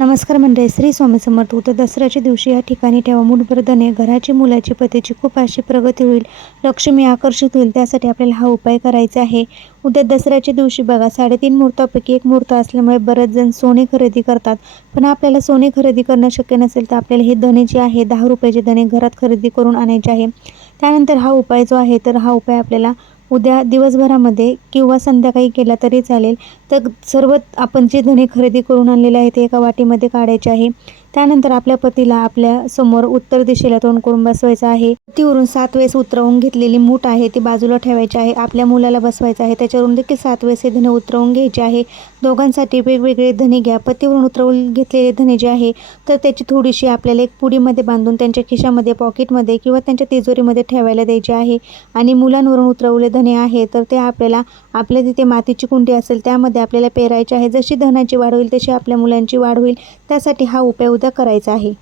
नमस्कार मंडळी, श्री स्वामी समर्थ. उद्या दसऱ्याच्या दिवशी या ठिकाणी ठेवा मूठभर धने. घराची, मुलाची, पतीची खूप अशी प्रगती होईल, लक्ष्मी आकर्षित होईल. त्यासाठी आपल्याला हा उपाय करायचा आहे. उद्या दसऱ्याच्या दिवशी बघा, 3.5 मुहूर्तापैकी एक मुहूर्त असल्यामुळे बरेच जण सोने खरेदी करतात. पण आपल्याला सोने खरेदी करणं शक्य नसेल तर आपल्याला हे धने जे आहे 10 रुपयाचे धने घरात खरेदी करून आणायचे आहे. त्यानंतर हा उपाय जो आहे, तर हा उपाय आपल्याला उद्या दिवसभरामध्ये किंवा संध्याकाळी केला तरी चालेल. तर सर्व आपण जे धने खरेदी करून आणलेले आहेत ते एका वाटीमध्ये काढायचे आहे. त्यानंतर आपल्या पतीला आपल्या समोर उत्तर दिशेला तोंड करून बसवायचं आहे. पतीवरून 7 वेळेस उतरवून घेतलेली मूठ आहे ती बाजूला ठेवायची आहे. आपल्या मुलाला बसवायचं आहे, त्याच्यावरून देखील 7 वेळेस हे धने उतरवून घ्यायचे आहे. दोघांसाठी वेगवेगळे धने घ्या. पतीवरून उतरवून घेतलेले धने जे आहे तर त्याची थोडीशी आपल्याला एक पुडीमध्ये बांधून त्यांच्या खिशामध्ये, पॉकेटमध्ये किंवा त्यांच्या तिजोरीमध्ये ठेवायला द्यायचे आहे. आणि मुलांवरून उतरवले धने आहे तर ते आपल्याला आपल्या तिथे मातीची कुंडी असेल त्यामध्ये आपल्याला पेरायचे आहे. जशी धनाची वाढ होईल तशी आपल्या मुलांची वाढ होईल. त्यासाठी हा उपाय उद्या करायचा आहे.